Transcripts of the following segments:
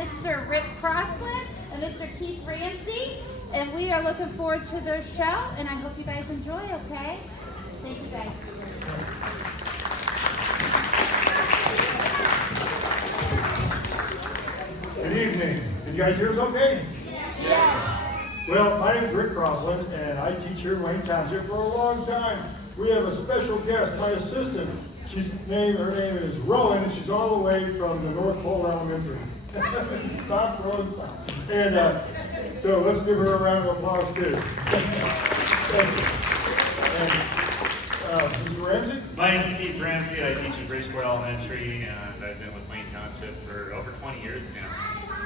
Mr. Rick Crosslin and Mr. Keith Ramsey, and we are looking forward to their show, and I hope you guys enjoy, okay? Thank you, guys. Good evening. Can you guys hear us okay? Yes. Well, my name is Rick Crosslin, and I teach here in Wayne Township for a long time. We have a special guest, my assistant. Her name is Rowan, and she's all the way from the North Pole Elementary. Stop, Rowan, stop. And so let's give her a round of applause, too. Mr. Ramsey? My name is Keith Ramsey. I teach in Bridgeport Elementary, and I've been with Wayne Township for over 20 years now.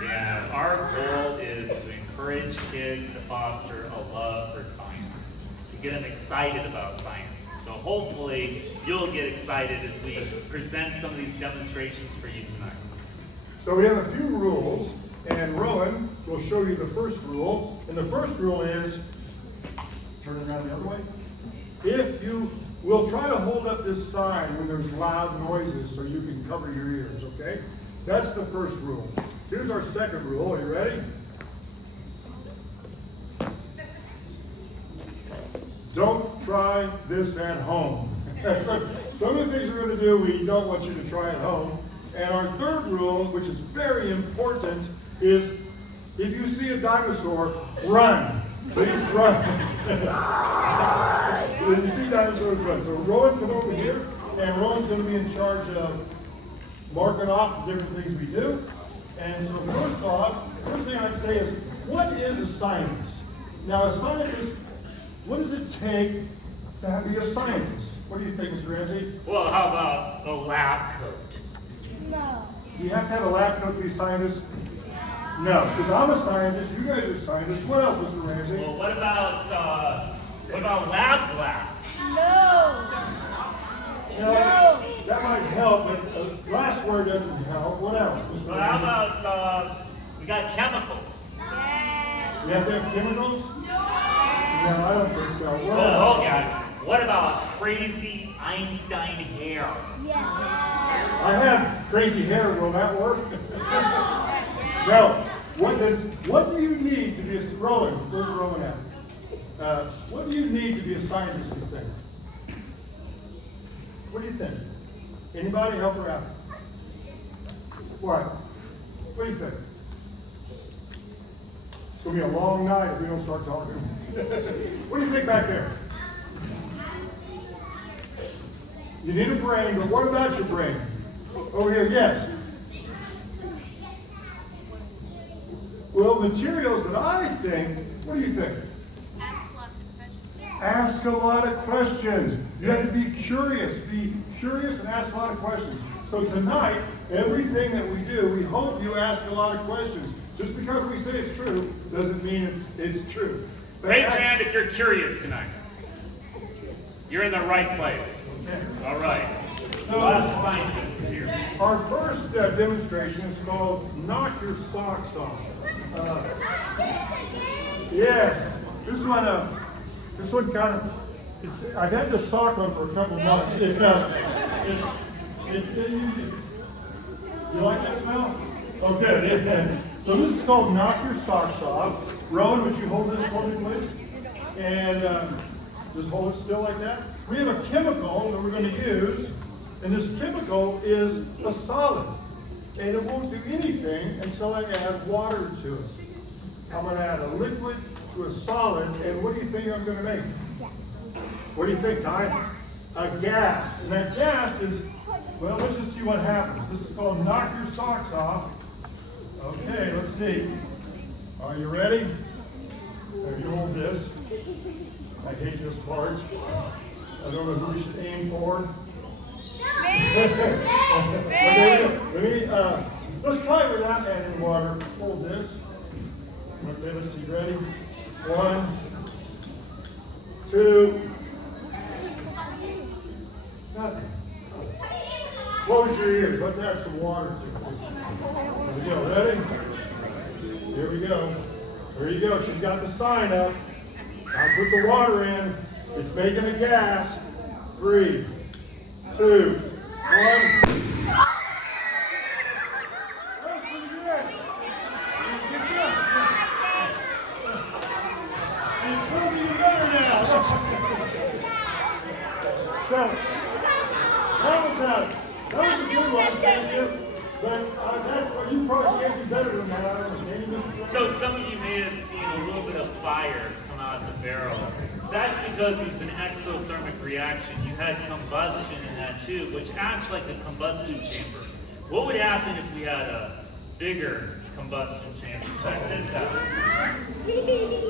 And our goal is to encourage kids to foster a love for science, to get them excited about science. So hopefully you'll get excited as we present some of these demonstrations for you tonight. So we have a few rules, and Rowan will show you the first rule. And the first rule is, turn it around the other way. We'll try to hold up this sign when there's loud noises so you can cover your ears, okay? That's the first rule. Here's our second rule. Are you ready? Don't try this at home. Some of the things we're going to do, we don't want you to try at home. And our third rule, which is very important, is if you see a dinosaur, run. Please run. When you see dinosaurs, run. So Rowan, come over here, and Rowan's going to be in charge of marking off the different things we do. And so first thing I'd say is, what is a scientist? Now, a scientist, what does it take to be a scientist? What do you think, Mr. Ramsey? Well, how about a lab coat? No. Do you have to have a lab coat to be a scientist? No, because I'm a scientist, you guys are scientists. What else, Mr. Ramsey? Well, what about lab glass? No. That might help, but glassware doesn't help. What else, Mr. Well, Ramsey? how about we got chemicals? Yeah. We have to have chemicals? No, I don't think so. What Oh, else? okay. What about crazy Einstein hair? Yeah. I have crazy hair. Will that work? No. What do you need to be a Rowan? Where's Rowan at? What do you need to be a scientist, you think? What do you think? Anybody help her out? What? What do you think? It's going to be a long night if we don't start talking. What do you think back there? You need a brain, but what about your brain? Over here, yes. Well, materials that I think, what do you think? Ask a lot of questions. You have to be curious and ask a lot of questions. So tonight, everything that we do, we hope you ask a lot of questions. Just because we say it's true, doesn't mean it's true. But Raise your hand if you're curious tonight. You're in the right place. Okay. All right. So, Lots of scientists here. our first demonstration is called Knock Your Socks Off. Yes, this one kind of, I've had this sock on for a couple months. You like that smell? Oh, good. So this is called Knock Your Socks Off. Rowan, would you hold this for me, please? And just hold it still like that. We have a chemical that we're going to use, and this chemical is a solid. And it won't do anything until I add water to it. I'm going to add a liquid to a solid, and what do you think I'm going to make? What do you think, Ty? A gas. And that gas is, well, let's just see what happens. This is called Knock Your Socks Off. Okay, let's see. Are you ready? There, you hold this. I hate this part. I don't know who we should aim for. Let's try it without adding water. Hold this. Okay, let's see. Ready? 1, 2. Nothing. Close your ears. Let's add some water to it. There we go. Ready? Here we go. There you go. She's got the sign up. Now put the water in. It's making a gas. 3, 2, 1. That was pretty good. That was a good one, thank you. But you probably can't do better than that. So some of you may have seen a little bit of fire come out of the barrel. That's because it's an exothermic reaction. You had combustion in that tube, which acts like a combustion chamber. What would happen if we had a bigger combustion chamber? Check this out. A little bigger.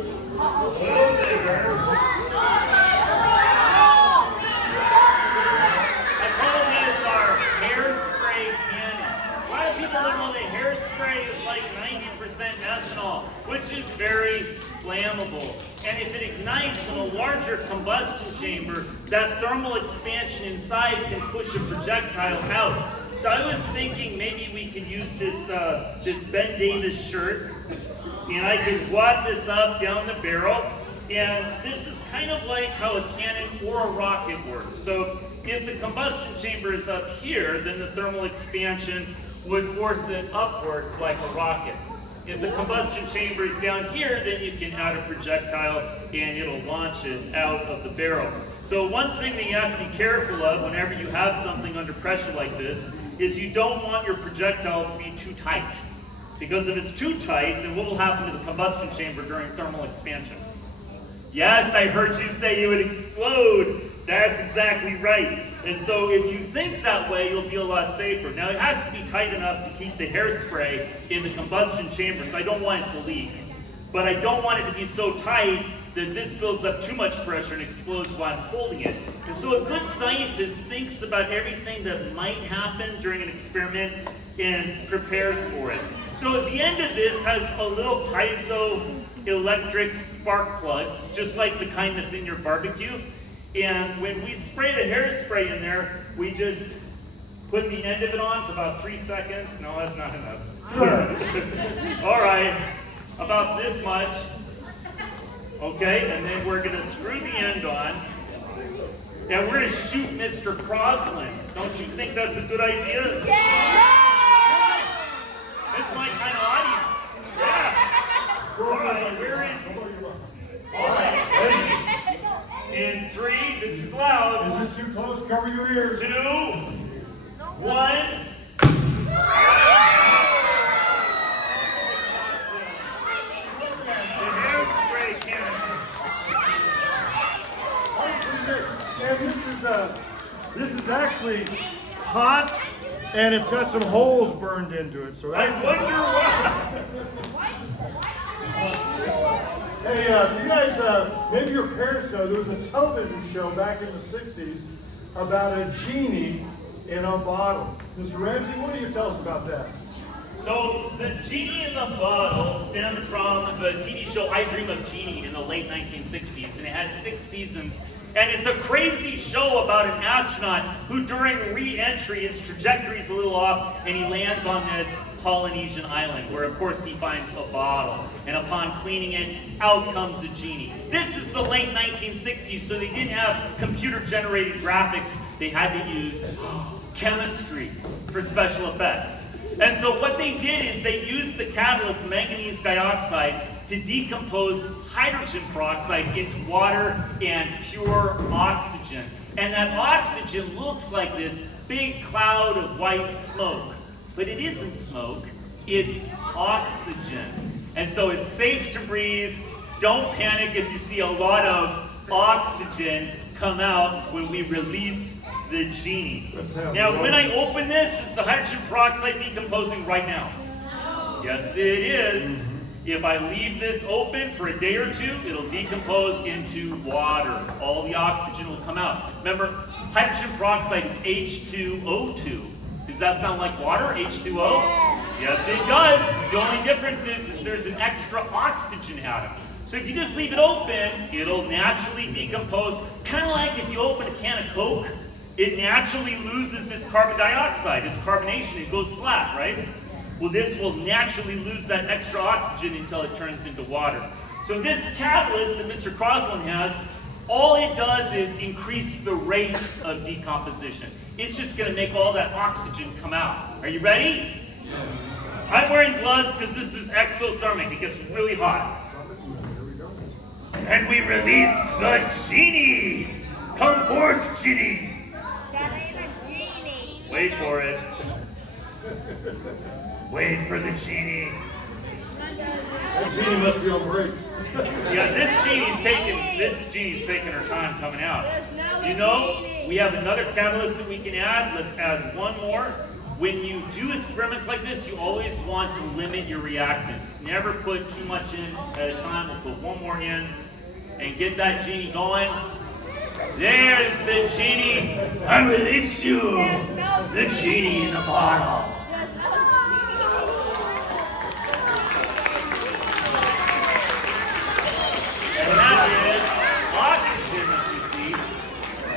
I call this our hairspray cannon. A lot of people don't know that hairspray is like 90% ethanol, which is very flammable. And if it ignites in a larger combustion chamber, that thermal expansion inside can push a projectile out. So I was thinking maybe we could use this Ben Davis shirt, and I could wad this up down the barrel, and this is kind of like how a cannon or a rocket works. So if the combustion chamber is up here, then the thermal expansion would force it upward like a rocket. If the combustion chamber is down here, then you can add a projectile and it'll launch it out of the barrel. So one thing that you have to be careful of whenever you have something under pressure like this is you don't want your projectile to be too tight. Because if it's too tight, then what will happen to the combustion chamber during thermal expansion? Yes, I heard you say it would explode. That's exactly right. And so if you think that way, you'll be a lot safer. Now it has to be tight enough to keep the hairspray in the combustion chamber, so I don't want it to leak. But I don't want it to be so tight that this builds up too much pressure and explodes while I'm holding it. And so a good scientist thinks about everything that might happen during an experiment and prepares for it. So at the end of this has a little piezoelectric spark plug, just like the kind that's in your barbecue. And when we spray the hairspray in there, we just put the end of it on for about 3 seconds. No, that's not enough. All right, about this much. Okay, and then we're going to screw the end on. And we're going to shoot Mr. Crosslin. Don't you think that's a good idea? Yeah! This is my kind of audience. Yeah. All right, where is he? All right, ready? In 3, this is loud. Is this too close? Cover your ears. 2, 1. The hairspray cannon. And this is actually hot, and it's got some holes burned into it. So I wonder why. Hey, you guys, maybe your parents know, there was a television show back in the 60s about a genie in a bottle. Mr. Ramsey, what do you tell us about that? So the genie in the bottle stems from the TV show I Dream of Jeannie in the late 1960s, and it had 6 seasons. And it's a crazy show about an astronaut who during re-entry, his trajectory is a little off, and he lands on this Polynesian island where of course he finds a bottle. And upon cleaning it, out comes a genie. This is the late 1960s, so they didn't have computer-generated graphics. They had to use chemistry for special effects. And so what they did is they used the catalyst manganese dioxide to decompose hydrogen peroxide into water and pure oxygen. And that oxygen looks like this big cloud of white smoke. But it isn't smoke, it's oxygen. And so it's safe to breathe. Don't panic if you see a lot of oxygen come out when we release the genie. Now, when I open this, is the hydrogen peroxide decomposing right now? Yes, it is. If I leave this open for a day or 2, it'll decompose into water. All the oxygen will come out. Remember, hydrogen peroxide is H2O2. Does that sound like water, H2O? Yes, it does. The only difference is there's an extra oxygen atom. So if you just leave it open, it'll naturally decompose. Kind of like if you open a can of Coke, it naturally loses its carbon dioxide, its carbonation, it goes flat, right? Well, this will naturally lose that extra oxygen until it turns into water. So this catalyst that Mr. Crosslin has, all it does is increase the rate of decomposition. It's just going to make all that oxygen come out. Are you ready? I'm wearing gloves because this is exothermic. It gets really hot. And we release the genie. Come forth, genie. Wait for it. Wait for the genie. That genie must be on break. Yeah, this genie's taking her time coming out. You know, we have another catalyst that we can add. Let's add one more. When you do experiments like this, you always want to limit your reactants. Never put too much in at a time. We'll put one more in and get that genie going. There's the genie. I release you. The genie in the bottle. And that is oxygen that you see.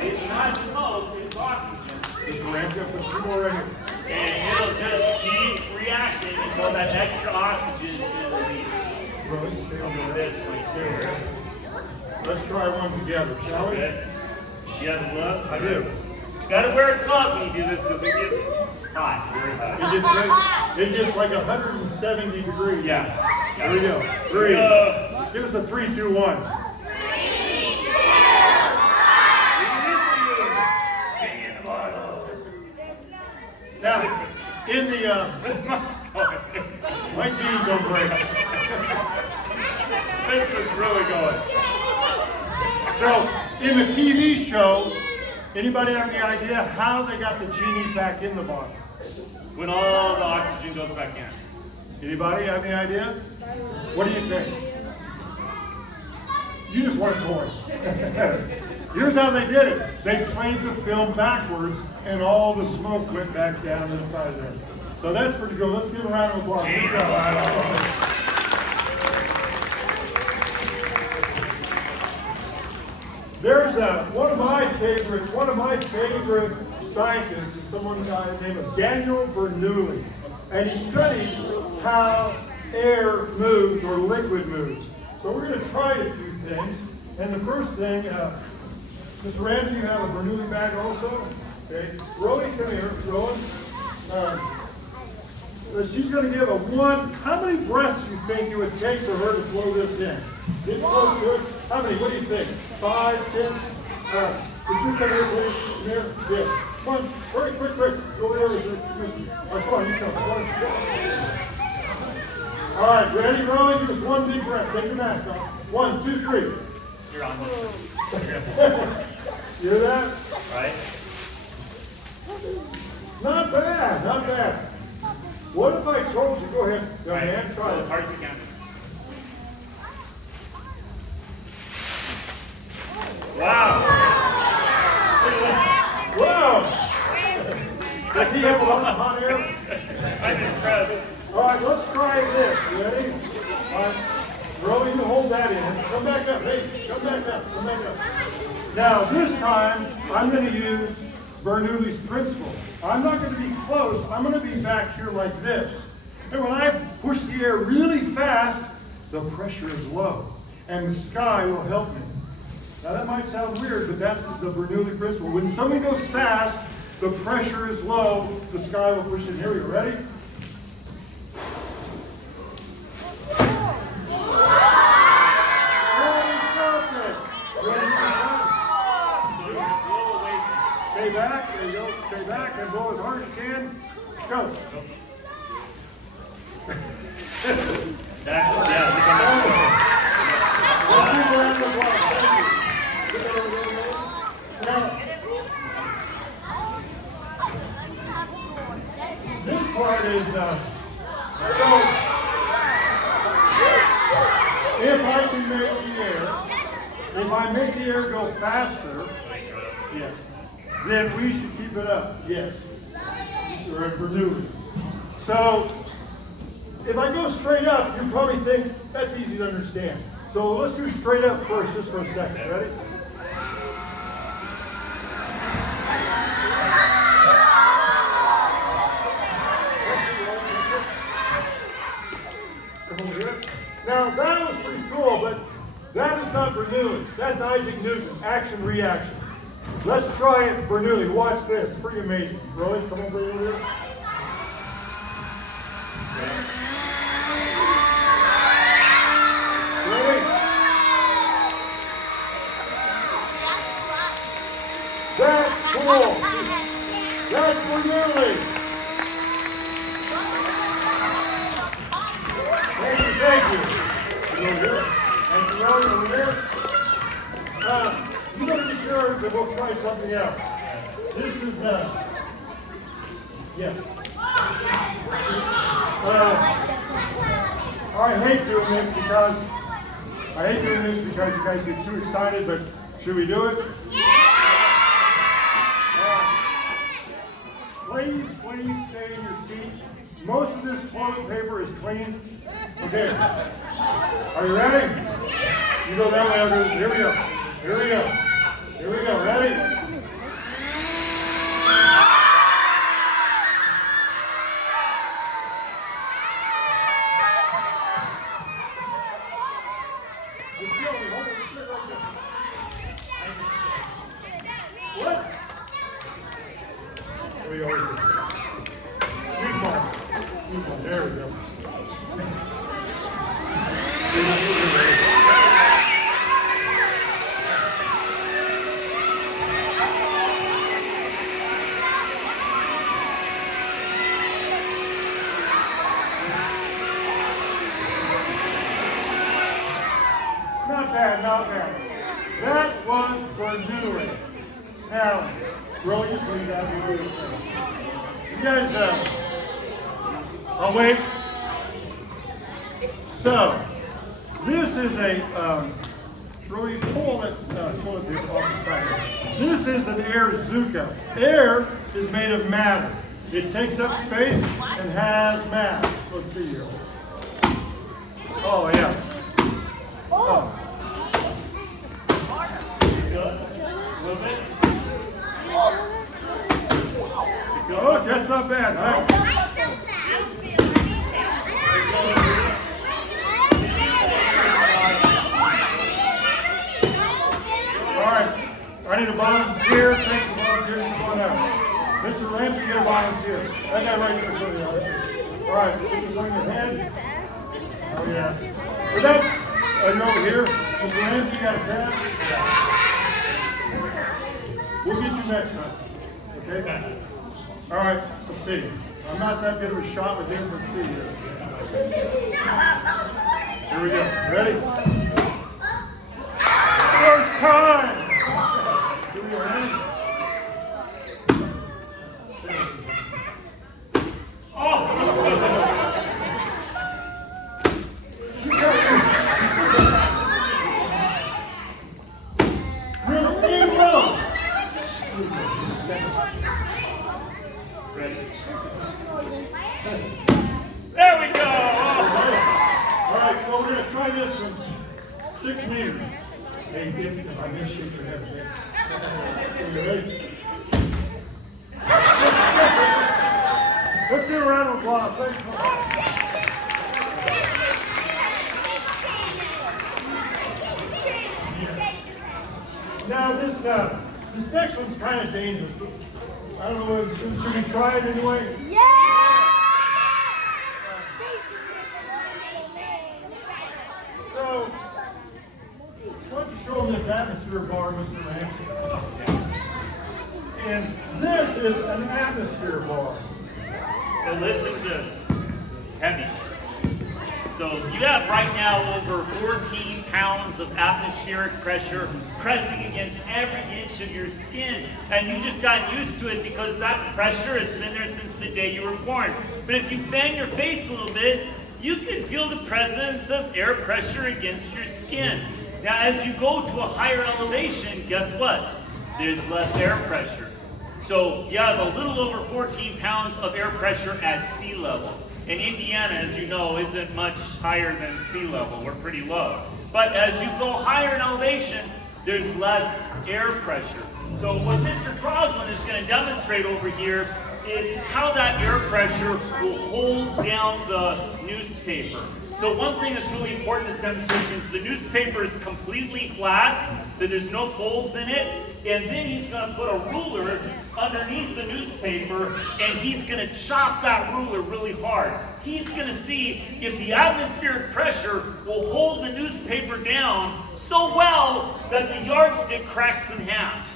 It's not smoke, it's oxygen. Mr. Ramsey, I'll put 2 more in here. And it'll just keep reacting until that extra oxygen is been released. Rowan, stay on there. This right there. Let's try one together, shall we? Okay. You have a glove? I do. You gotta wear a glove when you do this because it gets hot, very hot. It gets like 170 degrees. Yeah. Here we go. 3. Give us a 3, 2, 1. Now, in the, my genie's don't break. This was really going. So, in the TV show, anybody have any idea how they got the genie back in the bottle? When all the oxygen goes back in. Anybody have any idea? What do you think? You just want a toy. Here's how they did it. They played the film backwards, and all the smoke went back down inside there. So that's pretty good. Let's give a round of applause. Good job. There's one of my favorite scientists is someone by the name of Daniel Bernoulli, and he studied how air moves or liquid moves. So we're going to try a few things, and the first thing, Mr. Ramsey, you have a Bernoulli bag also. Okay, Rowan, come here, Rowan. She's going to give a 1. How many breaths do you think it would take for her to blow this in? Did close to it? How many? What do you think? 5, 10? Would you come here, please? Come here. Yes. Come on. Hurry, quick. Go over there with your. Come on, you come. All right, ready, Rowan? Give us 1 big breath. Take your mask off. 1, 2, 3. You're on this. You hear that? Right? Not bad. What if I told you? Go ahead. Go ahead. Try As it. hard as you can. Wow. Whoa! Does he have a lot of hot air? I'm impressed. All right, let's try this. You ready? All right. Rowan, you hold that in. Come back up. Hey, come back up. Now, this time, I'm going to use Bernoulli's principle. I'm not going to be close. I'm going to be back here like this. And when I push the air really fast, the pressure is low. And the sky will help me. Now, that might sound weird, but that's the Bernoulli principle. When something goes fast, the pressure is low, the sky will push in. Here we go. Ready? Stay back, there you go, stay back, and blow as hard as you can. Go. That's, This part is, so, if I can make the air, if I make the air go faster, yes, then we should keep it up, yes. We're at Bernoulli. So, if I go straight up, you probably think that's easy to understand. So let's do straight up first, just for a second. Ready? Come over here. Now that was pretty cool, but that is not Bernoulli. That's Isaac Newton, action reaction. Let's try it, Bernoulli. Watch this. Pretty amazing. Rowan, come over here. That's cool. That's Bernoulli. Thank you, thank you. Over here. Thank you, Rowan, over here. You go to the chairs and we'll try something else. This is, yes. I hate doing this because you guys get too excited, but should we do it? Please stay in your seat. Most of this toilet paper is clean. Okay. Are you ready? You go that way, others. Here we go. Here we go. Here we go. Ready? What? We always do. Use mine. There we go. Not bad, not bad. That was Bernoulli. Now, roll your sleeve down and do this. You guys, I'll wait. So, this is a, really pull that toilet paper off the side. This is an air Zuka. Air is made of matter. It takes up space and has mass. Let's see here. Oh, yeah. Oh. Oh, that's not bad, right? All right, I need a volunteer. Thanks for volunteering. Come on out. Mr. Ramsey, get a volunteer. That guy right there, so all right, put this on your head. Oh, yes. With that, you're over here. Mr. Ramsey, you got a pen? We'll get you next time. Okay? All right, let's see. I'm not that good of a shot with these. Let's see here. Here we go. Ready? First time! Here we go. Ready? There we go! All right, so we're going to try this one. 6 meters. Hey, if I miss, shake your head. Okay? Let's give a round of applause. Thanks for Now this next one's kind of dangerous. I don't know, should we try it anyway? Yeah! So, why don't you show them this atmosphere bar, Mr. Ramsey? And this is an atmosphere bar. So listen to this. It's heavy. So you have right now over 14 pounds of atmospheric pressure pressing against every inch of your skin. And you just got used to it because that pressure has been there since the day you were born. But if you fan your face a little bit, you can feel the presence of air pressure against your skin. Now as you go to a higher elevation, guess what? There's less air pressure. So you have a little over 14 pounds of air pressure at sea level. And Indiana, as you know, isn't much higher than sea level. We're pretty low. But as you go higher in elevation, there's less air pressure. So what Mr. Crosslin is going to demonstrate over here is how that air pressure will hold down the newspaper. So one thing that's really important in this demonstration is the newspaper is completely flat, that there's no folds in it, and then he's going to put a ruler underneath the newspaper, and he's going to chop that ruler really hard. He's going to see if the atmospheric pressure will hold the newspaper down so well that the yardstick cracks in half.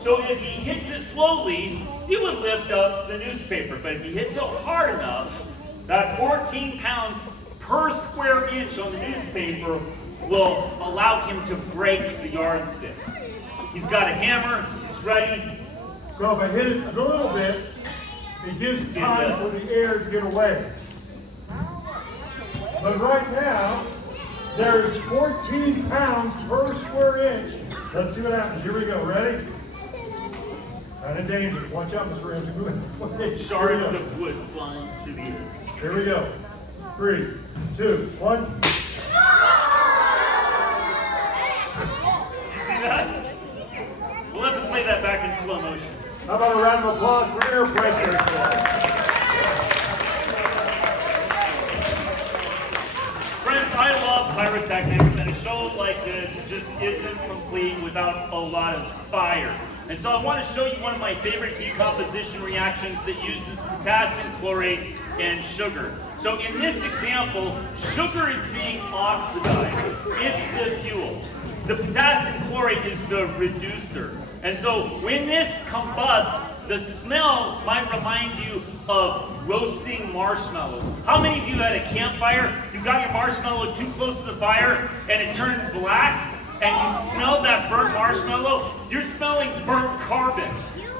So if he hits it slowly, you would lift up the newspaper. But if you hit so hard enough, that 14 pounds per square inch on the newspaper will allow him to break the yardstick. He's got a hammer, he's ready. So if I hit it a little bit, it gives time for the air to get away. But right now, there's 14 pounds per square inch. Let's see what happens. Here we go. Ready? Kind of dangerous. Watch out, Mr. Ramsey. Shards of wood flying through the air. Here we go. 3, 2, 1. You see that? We'll have to play that back in slow motion. How about a round of applause for air pressure? Friends, I love pyrotechnics, and a show like this just isn't complete without a lot of fire. And so I want to show you one of my favorite decomposition reactions that uses potassium chlorate and sugar. So in this example, sugar is being oxidized. It's the fuel. The potassium chlorate is the reducer. And so when this combusts, the smell might remind you of roasting marshmallows. How many of you had a campfire? You got your marshmallow too close to the fire and it turned black and you smelled that burnt marshmallow? You're smelling burnt carbon.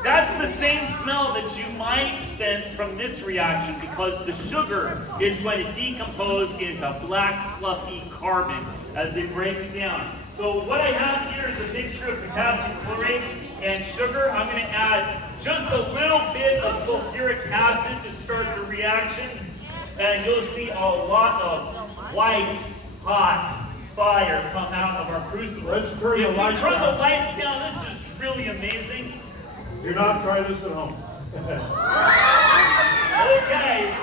That's the same smell that you might sense from this reaction because the sugar is going to decompose into black fluffy carbon as it breaks down. So what I have here is a mixture of potassium chlorate and sugar. I'm going to add just a little bit of sulfuric acid to start the reaction. And you'll see a lot of white, hot fire come out of our crucible. Let's turn the lights If you turn the down. lights down, this is really amazing. Do not try this at home. Okay,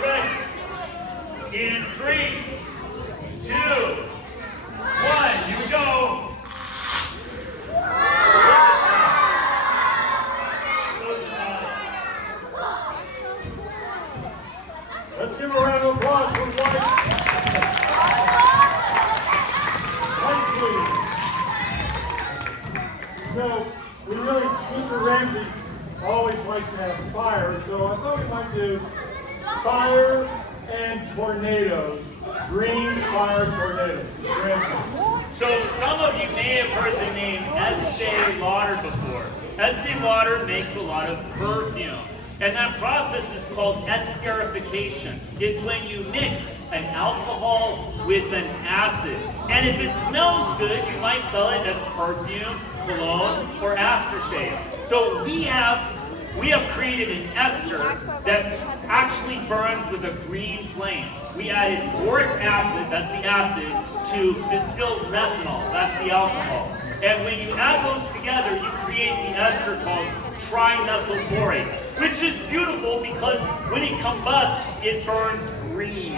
ready? In 3, 2, 1, here we go. Let's give a round of applause for White. White, please. So, Mr. Ramsey always likes to have fire, so I thought we might do fire and tornadoes. Green fire tornadoes. Ramsey. So some of you may have heard the name Estee Lauder before. Estee Lauder makes a lot of perfume. And that process is called esterification. It's when you mix an alcohol with an acid. And if it smells good, you might sell it as perfume, cologne, or aftershave. So we have created an ester that actually burns with a green flame. We added boric acid, that's the acid, to distilled methanol, that's the alcohol. And when you add those together, you create the ester called trimethylborate, which is beautiful because when it combusts, it burns green.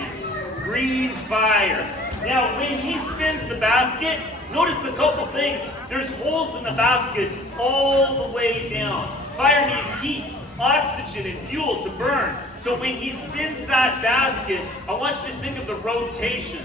Green fire. Now, when he spins the basket, notice a couple things. There's holes in the basket all the way down. Fire needs heat, oxygen, and fuel to burn. So when he spins that basket, I want you to think of the rotation.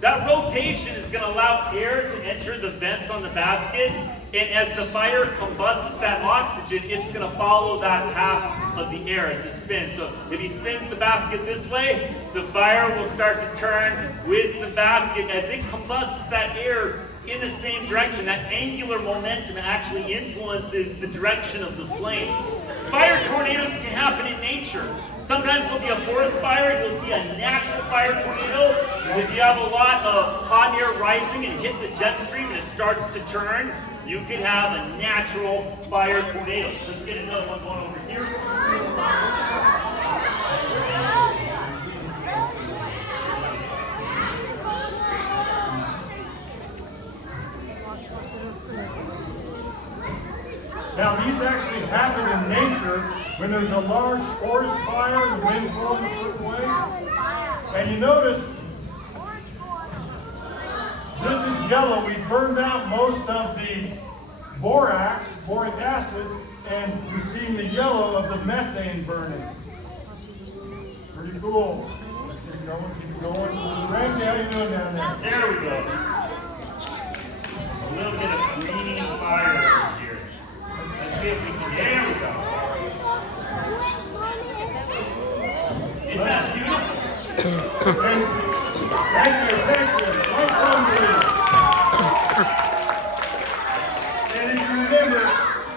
That rotation is going to allow air to enter the vents on the basket, and as the fire combusts that oxygen, it's going to follow that path of the air as it spins. So if he spins the basket this way, the fire will start to turn with the basket as it combusts that air in the same direction. That angular momentum actually influences the direction of the flame. Fire tornadoes can happen in nature. Sometimes there'll be a forest fire and you'll see a natural fire tornado. If you have a lot of hot air rising and it hits a jet stream and it starts to turn, you could have a natural fire tornado. Let's get another one going over here. Now, these actually happen in nature when there's a large forest fire and the wind's blowing a certain way. And you notice, this is yellow. We burned out most of the boric acid, and you're seeing the yellow of the methane burning. Pretty cool. Let's keep going, keep going. Mr. Ramsey, how you doing down there? There we go. A little bit of green fire over here. Let's see if we can, there we go. Thank you. Microphone, please. And if you remember,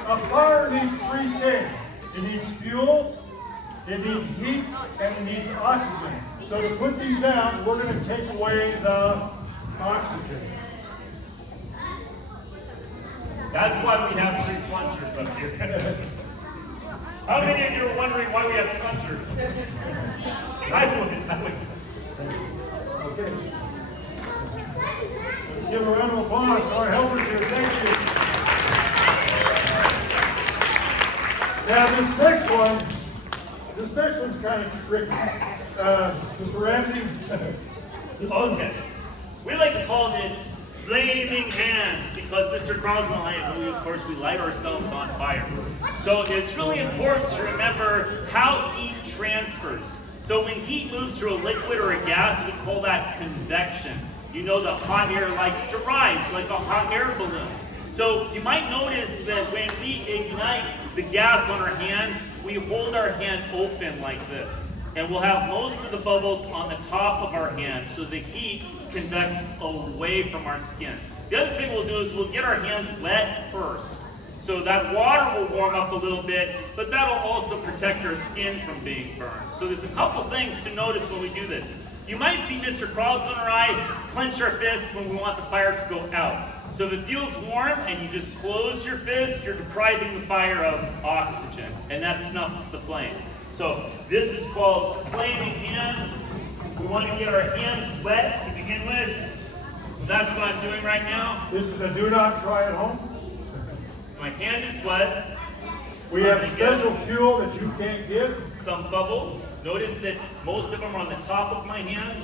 a fire needs three things. It needs fuel, it needs heat, and it needs oxygen. So to put these out, we're going to take away the oxygen. That's why we have 3 plungers up here. How many of you are wondering why we have plungers? I would. Okay. Let's give a round of applause to our helpers here. Thank you. Now this next one's kind of tricky. Mr. Ramsey. Okay. We like to call this flaming hands because Mr. Crosslin and I, of course, we light ourselves on fire. So it's really important to remember how heat transfers. So when heat moves through a liquid or a gas, we call that convection. You know the hot air likes to rise like a hot air balloon. So you might notice that when we ignite the gas on our hand, we hold our hand open like this. And we'll have most of the bubbles on the top of our hand, so the heat convects away from our skin. The other thing we'll do is we'll get our hands wet first. So that water will warm up a little bit, but that'll also protect our skin from being burned. So there's a couple things to notice when we do this. You might see Mr. Crosslin or I clench our fists when we want the fire to go out. So if it feels warm and you just close your fist, you're depriving the fire of oxygen, and that snuffs the flame. So this is called flaming hands. We want to get our hands wet to begin with. So that's what I'm doing right now. This is a do not try at home. So my hand is wet. We have special fuel that you can't get. Some bubbles. Notice that most of them are on the top of my hand.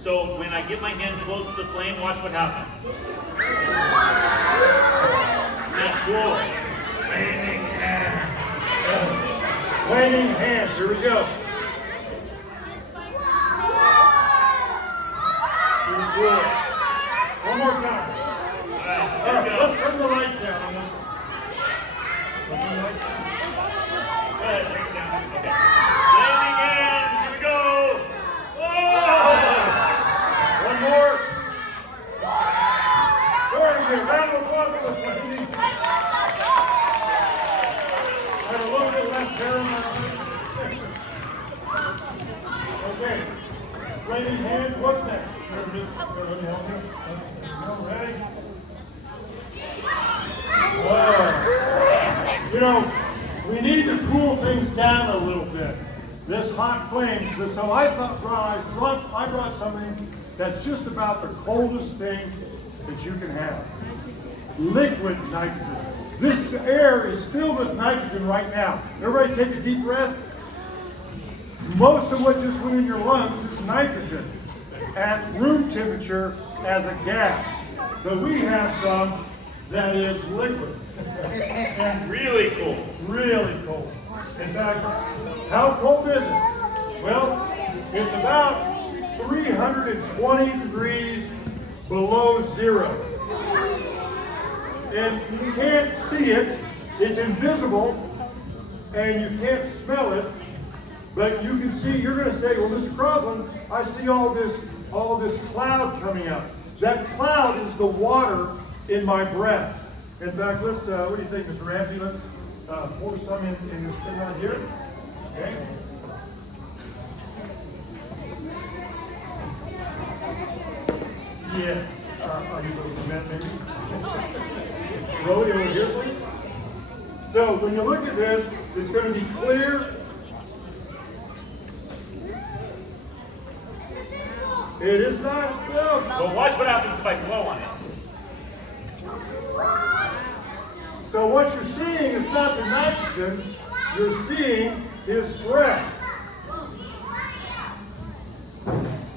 So when I get my hand close to the flame, watch what happens. That's cool. Flaming hands. Flaming hands. Here we go. One more time. All right, Let's turn the lights down on this one. Turn the lights down. Go ahead, bring it down. Okay. Flaming hands, here we go. Whoa! One more. Very good. Round of applause for the flaming. I have a little bit less hair on my face. Okay. Flaming hands, what's next? Let me help you. Ready? Whoa. You know, we need to cool things down a little bit. This hot flames. So I brought something that's just about the coldest thing that you can have. Liquid nitrogen. This air is filled with nitrogen right now. Everybody take a deep breath. Most of what just went in your lungs is nitrogen at room temperature as a gas. But we have some that is liquid. And Really cool. really cold. In fact, how cold is it? Well, it's about 320 degrees below zero. And you can't see it, it's invisible, and you can't smell it, but you can see, you're going to say, well, Mr. Crosslin, I see all this cloud coming out. That cloud is the water in my breath. In fact, let's, what do you think, Mr. Ramsey? Let's pour some in this thing right here. Okay. Yes. I'll use those in a minute, maybe. Throw it over here, please. So when you look at this, it's going to be clear. It is not filled. Well, watch what happens if I blow on it. So what you're seeing is not the nitrogen, you're seeing his sweat.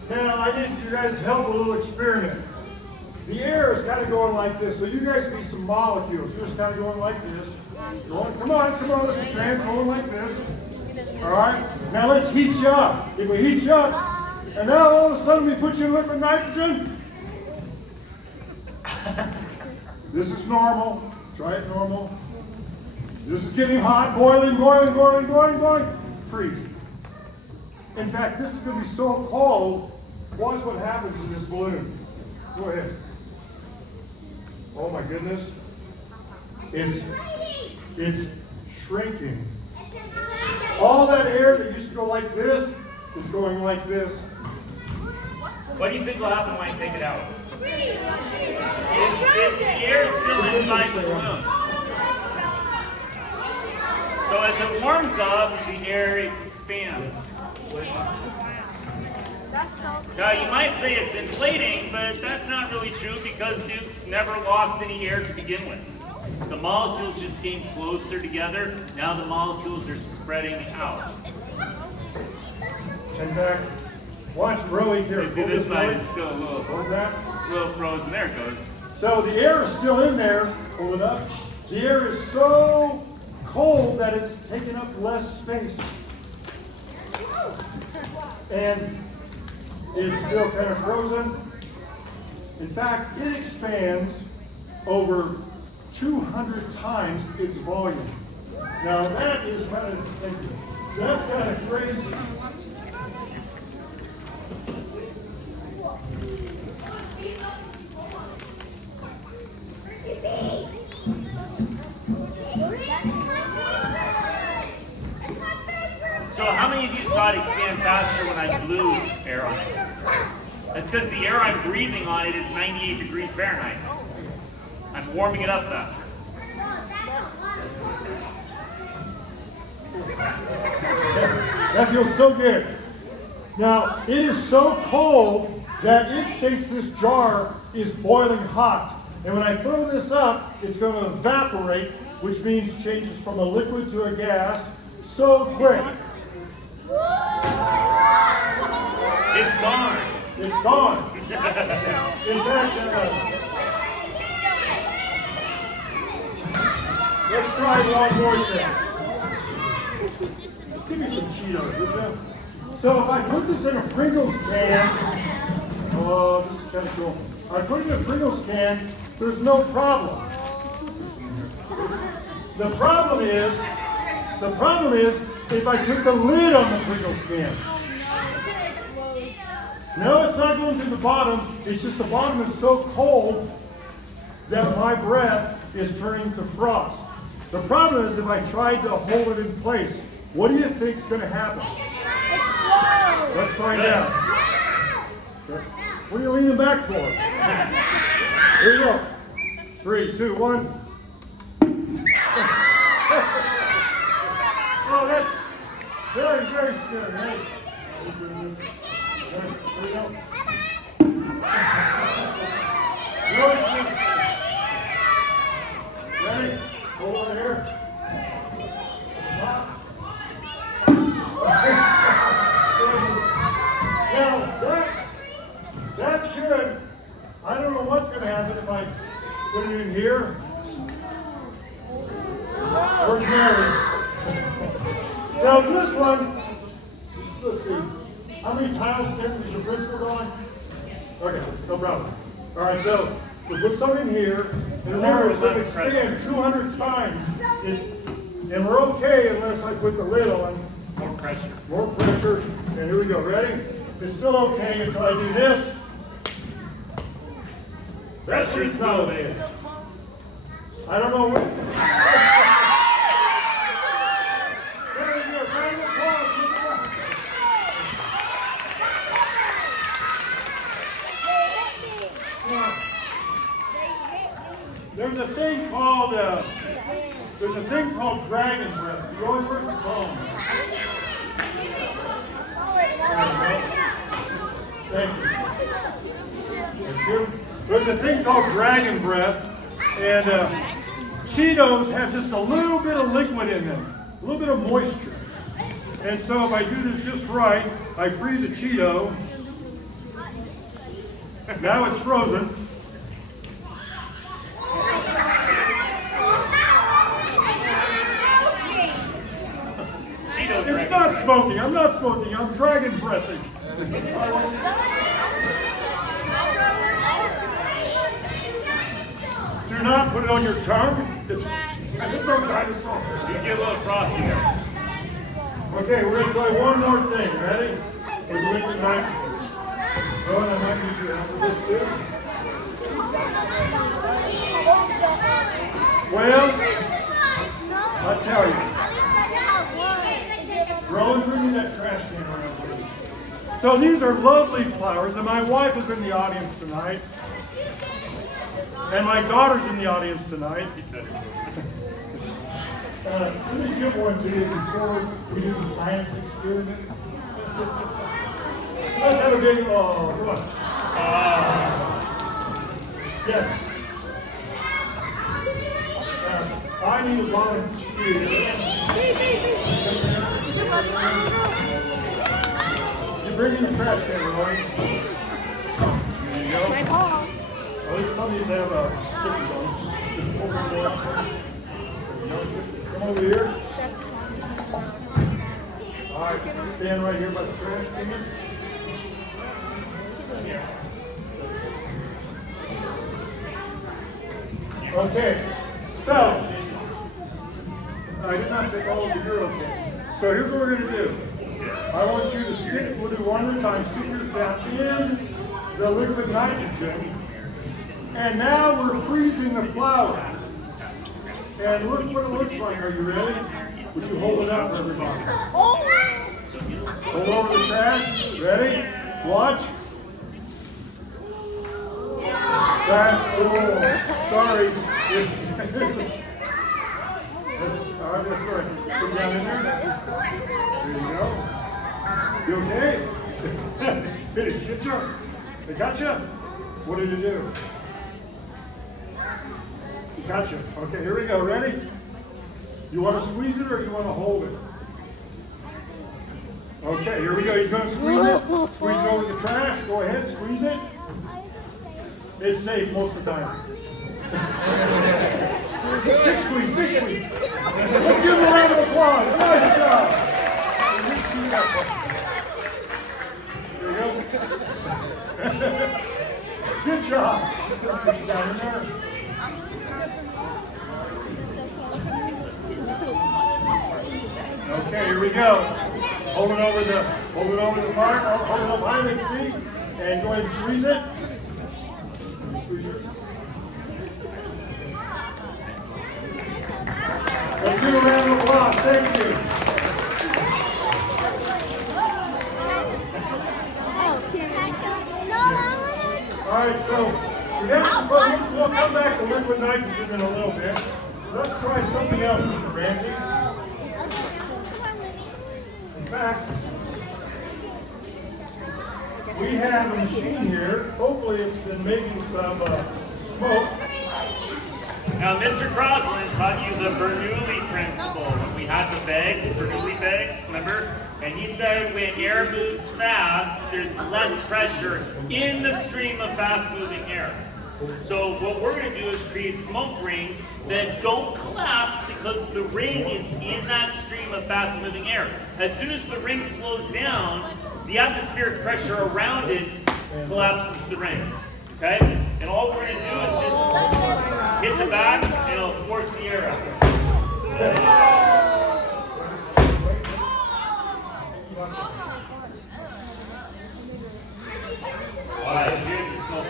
Now I need you guys to help with a little experiment. The air is kind of going like this, so you guys be some molecules. You're just kind of going like this. Come on, let's get your hands going like this. All right, now let's heat you up. If we heat you up, and now all of a sudden we put you in liquid nitrogen. This is normal. Try it normal. This is getting hot, boiling. Freeze. In fact, this is going to be so cold. Watch what happens in this balloon. Go ahead. Oh my goodness. It's shrinking. All that air that used to go like this is going like this. What do you think will happen when I take it out? Is the air still inside the balloon? So as it warms up, the air expands. Now you might say it's inflating, but that's not really true because you never lost any air to begin with. The molecules just came closer together. Now the molecules are spreading out. In fact, watch really here. You see this side is still a little frozen. There it goes. So the air is still in there. Pull it up. The air is so cold that it's taking up less space. And it's still kind of frozen. In fact, it expands over 200 times its volume. Now that is kind of, that's kind of crazy. So how many of you saw it expand faster when I blew air on it? That's because the air I'm breathing on it is 98 degrees Fahrenheit. I'm warming it up faster. That feels so good. Now, it is so cold that it thinks this jar is boiling hot. And when I throw this up, it's going to evaporate, which means changes from a liquid to a gas so quick. It's gone. It's gone. In fact, let's try one more thing. Give me some Cheetos, would you? So if I put this in a Pringles can, oh, this is kind of cool. I put it in a Pringles can, there's no problem. The problem is if I put the lid on the Pringles can. No, it's not going to the bottom. It's just the bottom is so cold that my breath is turning to frost. The problem is if I tried to hold it in place, what do you think is going to happen? Let's find out. What are you leaning back for? Here you go. 3, 2, 1. Oh, that's very, very scary. Hey. Here we go. Ready? Hold on here. Now, that's good. I don't know what's going to happen if I put it in here. Where's Mary? So this one, let's see. How many tiles is your brisket on? Okay, no problem. All right, so we put some in here. And remember, it's going to expand 200 times. And we're okay unless I put the lid on. More pressure. More pressure. And here we go. Ready? It's still okay until I do this. That's when it's not okay. I don't know what. Very good. Round of applause. Keep it up. Now, there's a thing called dragon breath. You always heard the phone. Thank you. Thank you. There's a thing called dragon breath, and Cheetos have just a little bit of liquid in them, a little bit of moisture. And so if I do this just right, I freeze a Cheeto. Now it's frozen. It's not smoking. I'm not smoking. I'm dragon breathing. Do not put it on your tongue. It's no dinosaur. You get a little frosty there. Okay, we're gonna try one more thing. Ready? With liquid nitrogen. Rowan, I might need your help with this too. Well, I'll tell you. Rowan, bring me that trash can around, please. So these are lovely flowers, and my wife is in the audience tonight. And my daughter's in the audience tonight. Let me give one to you before we do the science experiment. Let's have a big, oh, come on. Yes. I need a volunteer. You bring me the trash can, Roy. There you go. At least some of these have stickers on them. Just pull them down. Come over here. All right, stand right here by the trash can. Okay, so I did not take all of your okay. So here's what we're going to do. I want you to stick, we'll do one at a time, stick your staff in the liquid nitrogen. And now we're freezing the flour. And look what it looks like. Are you ready? Would you hold it up for everybody? Hold over the trash. Ready? Watch. That's cool. Sorry. All right, let's start. Put it down in there. There you go. You okay? Finish. Get you. They got you? What did you do? Gotcha. Okay, here we go. Ready? You want to squeeze it or you want to hold it? Okay, here we go. He's going to squeeze it. Squeeze it over the trash. Go ahead, squeeze it. It's safe most of the time. Big squeeze, big squeeze. Let's give him a round of applause. Nice job. There you go. Good job. Push it down in there. Okay, here we go. Hold it over the fire. Hold it up high and see. And go ahead and squeeze it. Squeeze it. Let's give a round of applause. Thank you. All right, so we have some, we'll come back to liquid nitrogen in a little bit. Let's try something else, Mr. Ramsey. In fact, we have a machine here. Hopefully it's been making some smoke. Now, Mr. Crosslin taught you the Bernoulli principle when we had the bags, Bernoulli bags, remember? And he said when air moves fast, there's less pressure in the stream of fast-moving air. So what we're going to do is create smoke rings that don't collapse because the ring is in that stream of fast-moving air. As soon as the ring slows down, the atmospheric pressure around it collapses the ring. Okay? And all we're going to do is just hit the back and it'll force the air out. All right, here's the smoke.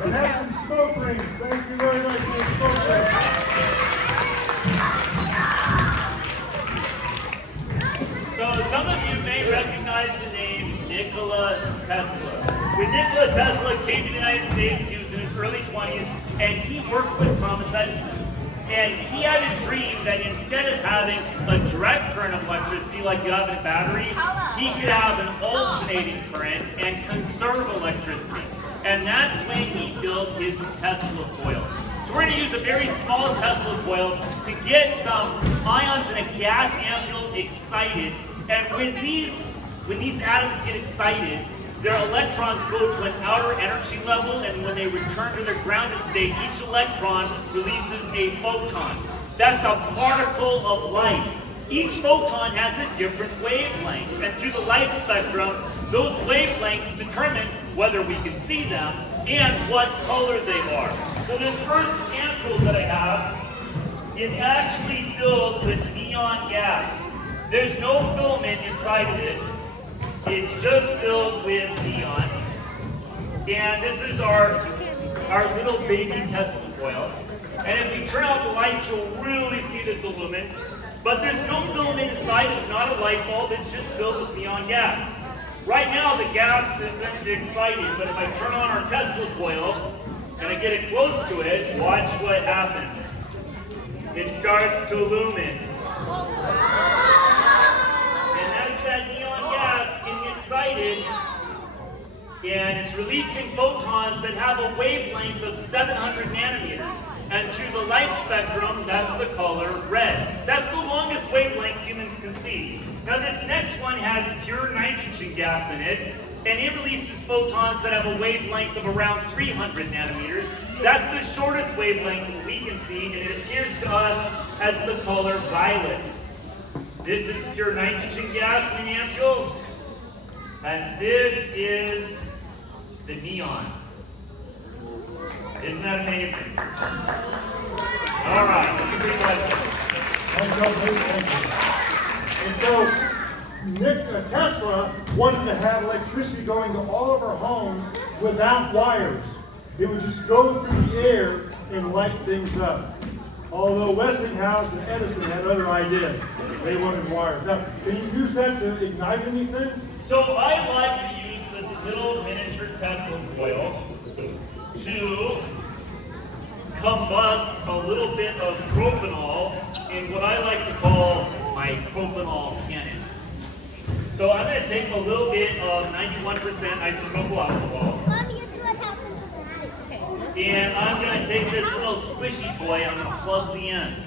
And have some smoke rings. Thank you very much for the smoke rings. So some of you may recognize the name Nikola Tesla. When Nikola Tesla came to the United States, he was in his early 20s, and he worked with Thomas Edison. And he had a dream that instead of having a direct current of electricity like you have in a battery, he could have an alternating current and conserve electricity. And that's when he built his Tesla coil. So we're going to use a very small Tesla coil to get some ions in a gas ampule excited. And when these atoms get excited, their electrons go to an outer energy level, and when they return to their grounded state, each electron releases a photon. That's a particle of light. Each photon has a different wavelength, and through the light spectrum, those wavelengths determine whether we can see them and what color they are. So this first ampule that I have is actually filled with neon gas. There's no filament inside of it. It's just filled with neon. And this is our little baby Tesla coil. And if we turn out the lights, you'll really see this illumine. But there's no filament inside. It's not a light bulb. It's just filled with neon gas. Right now, the gas isn't excited, but if I turn on our Tesla coil and I get it close to it, watch what happens. It starts to illumine. And that's that neon gas getting excited, and it's releasing photons that have a wavelength of 700 nanometers. And through the light spectrum, that's the color red. That's the longest wavelength humans can see. Now this next one has pure nitrogen gas in it, and it releases photons that have a wavelength of around 300 nanometers. That's the shortest wavelength that we can see, and it appears to us as the color violet. This is pure nitrogen gas in the ampule, and this is the neon. Isn't that amazing? All right, what do you think, And so Tesla wanted to have electricity going to all of our homes without wires. It would just go through the air and light things up. Although Westinghouse and Edison had other ideas. They wanted wires. Now, can you use that to ignite anything? So I like to use this little miniature Tesla coil to combust a little bit of propanol in what I like to call my propanol cannon. So I'm going to take a little bit of 91% isopropyl alcohol, and I'm going to take this little squishy toy, I'm going to plug the end.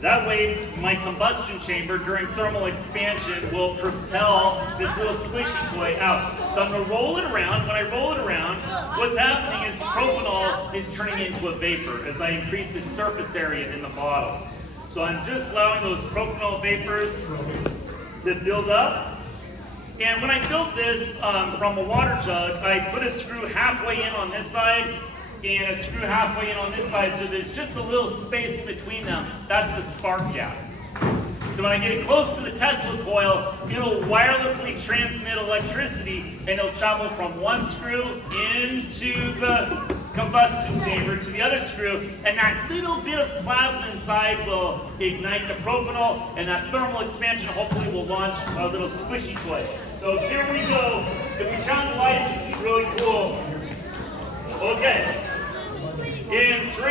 That way, my combustion chamber during thermal expansion will propel this little squishy toy out. So I'm going to roll it around. When I roll it around, what's happening is propanol is turning into a vapor as I increase its surface area in the bottle. So I'm just allowing those propanol vapors to build up. And when I built this from a water jug, I put a screw halfway in on this side and a screw halfway in on this side, so there's just a little space between them. That's the spark gap. So when I get it close to the Tesla coil, it'll wirelessly transmit electricity, and it'll travel from one screw into the combustion chamber to the other screw, and that little bit of plasma inside will ignite the propanol, and that thermal expansion hopefully will launch a little squishy toy. So here we go. If we count the lights, this is really cool. Okay. In 3, 2,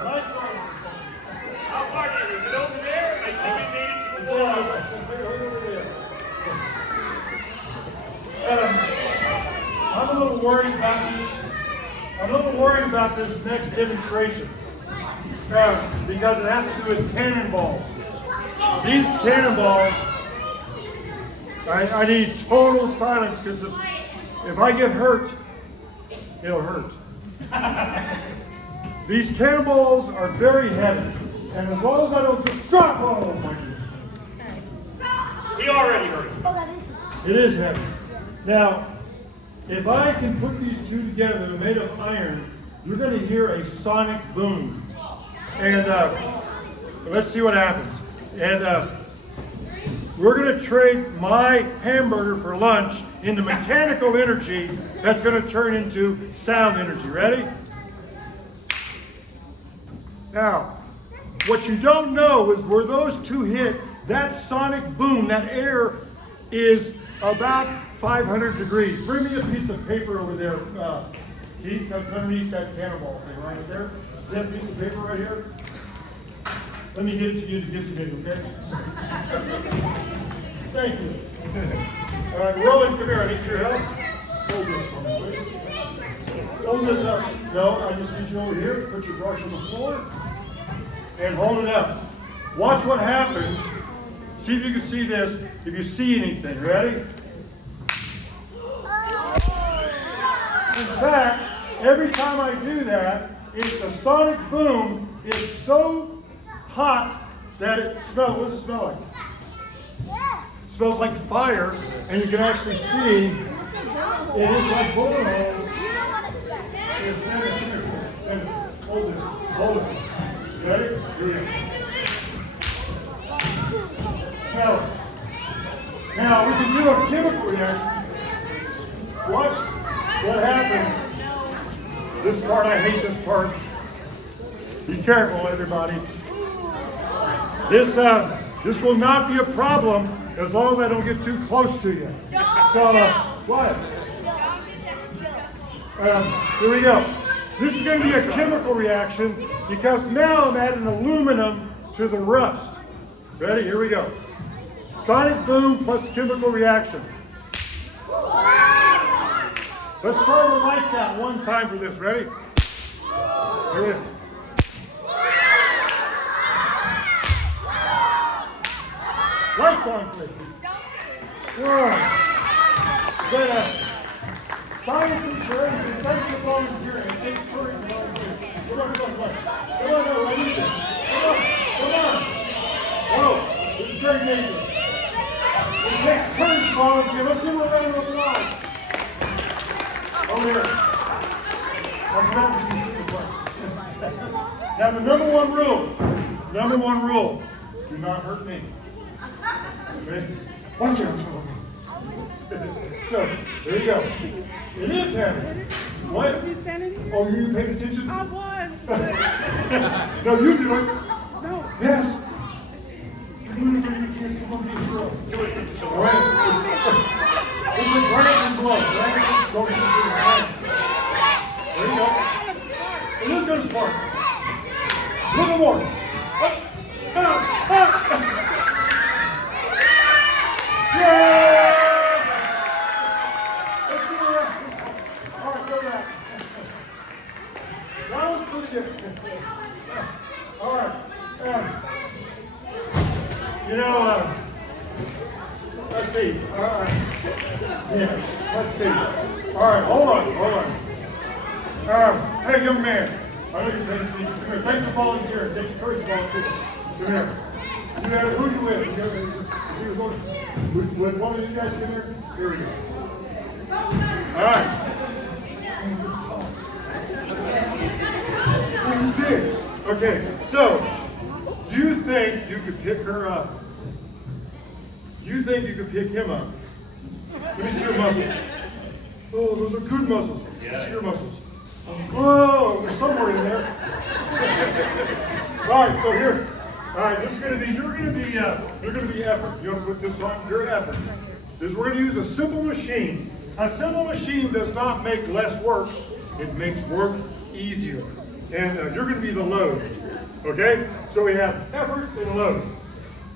1. How far is it over there? I think we made it to the wall. I'm a little worried about this next demonstration because it has to do with cannonballs. These cannonballs, I need total silence because if I get hurt, it'll hurt. These cannonballs are very heavy, and as long as I don't just drop, oh my goodness. He already hurt us. It is heavy. Now, if I can put these two together, they're made of iron, you're going to hear a sonic boom. And let's see what happens. And we're going to trade my hamburger for lunch into mechanical energy that's going to turn into sound energy. Ready? Now, what you don't know is where those two hit, that sonic boom, that air is about 500 degrees. Bring me a piece of paper over there, Keith. That's underneath that cannonball thing right there. Is that a piece of paper right here? Let me get it to you to give it to me, okay? Thank you. All right, Rowan, come here. I need your help. Hold this for me, please. Hold this up. No, I just need you over here. Put your brush on the floor and hold it up. Watch what happens. See if you can see this. If you see anything, ready? In fact, every time I do that, the sonic boom is so hot that it smells. What does it smell like? It smells like fire, and you can actually see it is like bullet holes. Hold this. Hold it. Ready? Here we go. Smell it. Now we can do a chemical reaction. Watch what happens. This part, I hate this part. Be careful, everybody. This will not be a problem as long as I don't get too close to you. So, what? Here we go. This is going to be a chemical reaction because now I'm adding aluminum to the rust. Ready? Here we go. Sonic boom plus chemical reaction. Let's turn the lights out one time for this. Ready? Here we go. Lights on, please. Whoa. But, science is for everything. Thanks for volunteering. It takes courage to volunteer. Come on. I need this. Come on. Whoa, this is very dangerous. It takes courage to volunteer. Let's give them a round of applause. Over here. That's not what you see. Now the number one rule, do not hurt me. Okay? Watch out. So, there you go. It is heavy. What? Oh, you paid attention? I was. No, you do it. No. Yes. You're doing it for your kids. Come on, be a girl. Do it. All right. It's a branch and blow. Branch going into the hands. There you go. It is going to spark. A little more. Yeah! Let's do it. All right, go back. That was pretty good. All right. Let's see. Yes, let's see. All right, hold on. Hey, young man. I know you're paying attention. Come here. Thanks for volunteering. Thanks for courage to volunteer. Come here. Who you with? With one of you guys in there? Here we go. All right. Okay, so do you think you could pick her up? Do you think you could pick him up? Let me see your muscles. Oh, those are good muscles. Let me see your muscles. Oh, there's somewhere in there. All right, so here. All right, this is going to be, you're going to be effort. You want to put this on? Your effort. We're going to use a simple machine. A simple machine does not make less work. It makes work easier. And you're going to be the load. Okay? So we have effort and load.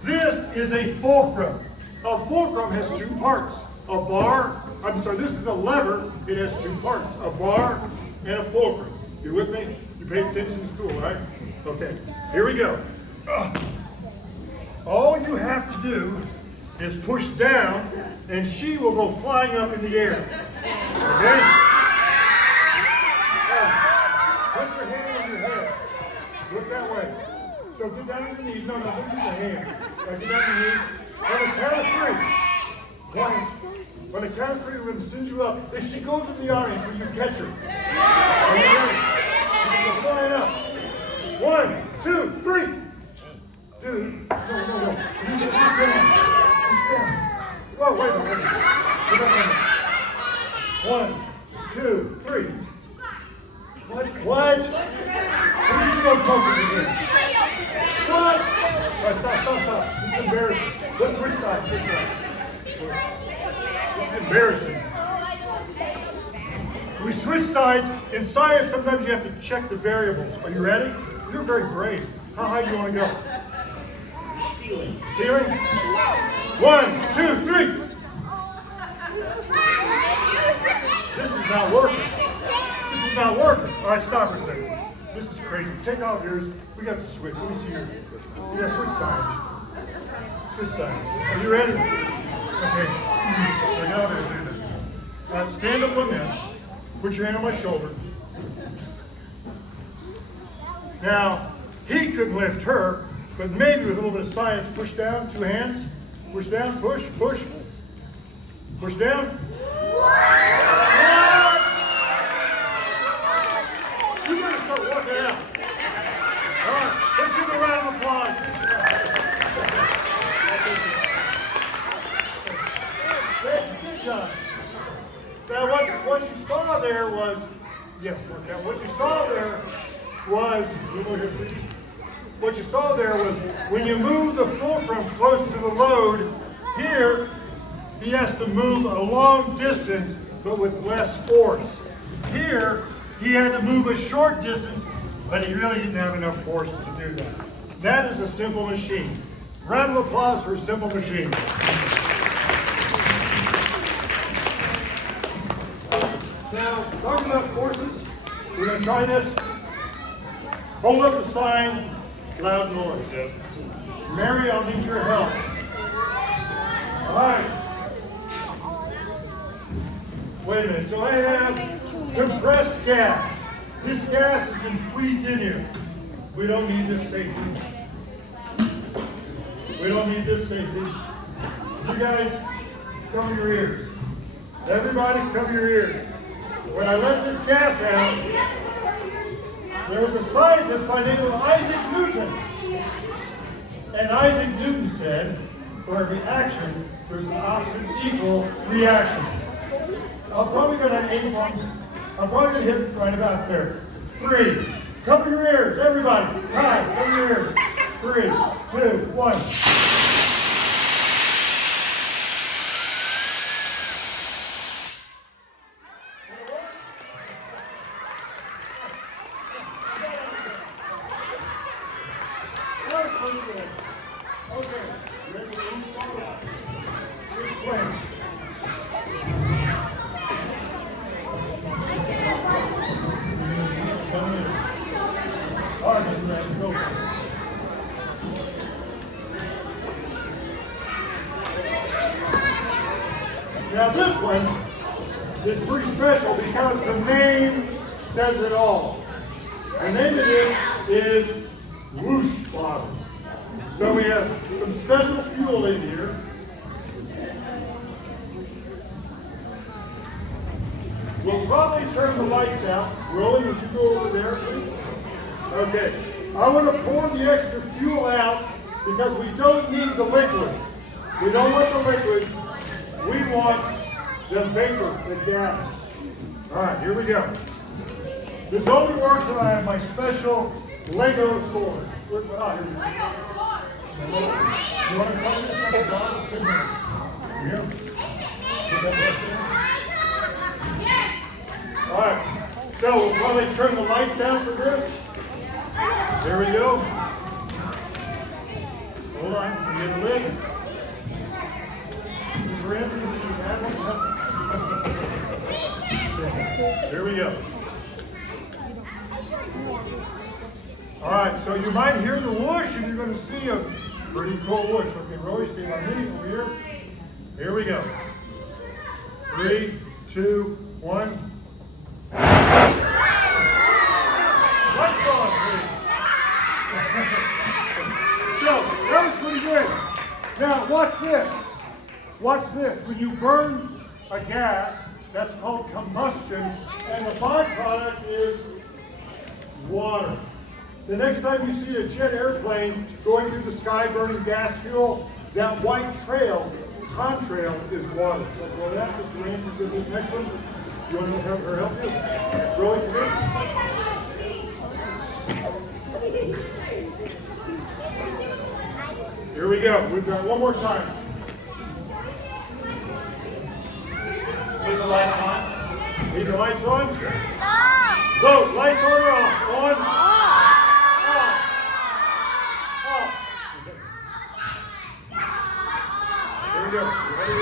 This is a fulcrum. A fulcrum has two parts. This is a lever. It has two parts. A bar and a fulcrum. You with me? You paid attention to school, right? Okay. Here we go. All you have to do is push down and she will go flying up in the air. Okay? Put your hand on your head. Look that way. So get down on your knees. No, don't use your hands. Get down on your knees. On the count of three. Quiet. On the count of three, we're going to send you up. If she goes in the audience, will you catch her? Are you ready? You're going to fly up. 1, 2, 3. Dude, no. He's down. Oh, wait a minute. 1, 2, 3. What? What? What did you go closer to this? What? All right, stop. This is embarrassing. Let's switch sides. This is embarrassing. We switch sides. In science, sometimes you have to check the variables. Are you ready? You're very brave. How high do you want to go? Ceiling. Ceiling? 1, 2, 3. This is not working. This is not working. All right, stop for a second. This is crazy. Take off yours. We got to switch. Let me see your. Yeah, switch sides. Switch sides. Are you ready? Okay. Now there's it. All right, stand up on that. Put your hand on my shoulder. Now, he could lift her, but maybe with a little bit of science, push down, 2 hands. Push down, push, push. Push down. What? You better start working out. All right, let's give a round of applause. Good job. Now, what you saw there was, yes, work out. What you saw there was, move over here, sweetie. What you saw there was when you move the fulcrum close to the load, here he has to move a long distance but with less force. Here he had to move a short distance, but he really didn't have enough force to do that. That is a simple machine. Round of applause for a simple machine. Now, talking about forces, we're going to try this. Hold up the sign, loud noise. Yep. Mary, I'll need your help. All right. Wait a minute. So I have compressed gas. This gas has been squeezed in here. We don't need this safety. We don't need this safety. You guys, cover your ears. Everybody, cover your ears. When I let this gas out, there was a scientist by the name of Isaac Newton. And Isaac Newton said, for every action, there's an opposite equal reaction. I'm probably going to aim on, I'm probably going to hit right about there. 3. Cover your ears, everybody. Time, cover your ears. 3, 2, 1. Okay, ready to explain. All right, Mr. Ramsey, go. Now this one is pretty special because the name says it all. The name of it is whoosh bottle. So we have some special fuel in here. We'll probably turn the lights out. Rolly, would you go over there, please? Okay. I want to pour the extra fuel out because we don't need the liquid. We don't want the liquid. We want the vapor, the gas. All right, here we go. This only works when I have my special Lego sword. Where's my, here we go. You want to cover this stuff? John? Good man. Here. Put that rest in. All right. So we'll probably turn the lights out for this. There we go. Hold on. We get a lid. Mr. Ramsey, this is a bad one. There we go. All right, so you might hear the whoosh and you're going to see a pretty cool whoosh. Okay, Roy, stay by me over here. Here we go. 3, 2, 1. Lights on, please. So, that was pretty good. Now, watch this. Watch this. When you burn a gas, that's called combustion, and the byproduct is water. The next time you see a jet airplane going through the sky burning gas fuel, that white trail, contrail, is water. Let's roll that. Mr. Ramsey's going to do the next one. You want to have her help you? Roll it, come here. Here we go. We've got one more time. leave the lights on. Leave the lights on? So, lights on or off? On? Off. Here we go. You ready?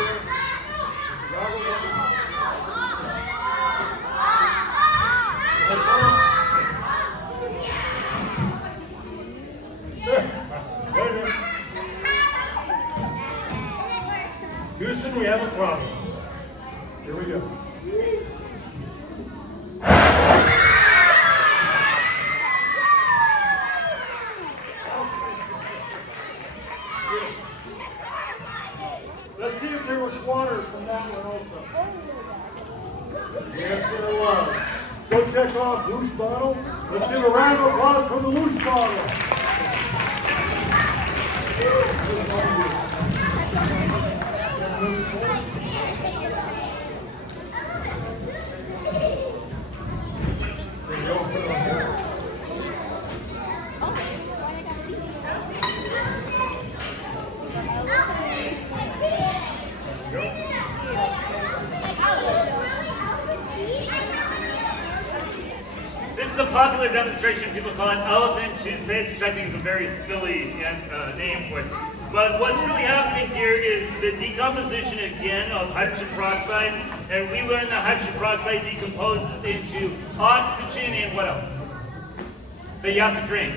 Goggles on. Lights on. There. Wait a minute. Houston, we have a problem. Here we go. Let's see if there was water from that one also. Yes, there was. Go check off loose bottle. Let's give a round of applause for the loose bottle. This is a popular demonstration. People call it elephant toothpaste, which I think is a very silly name for it. But what's really happening here is the decomposition again of hydrogen peroxide, and we learned that hydrogen peroxide decomposes into oxygen and what else? That you have to drink.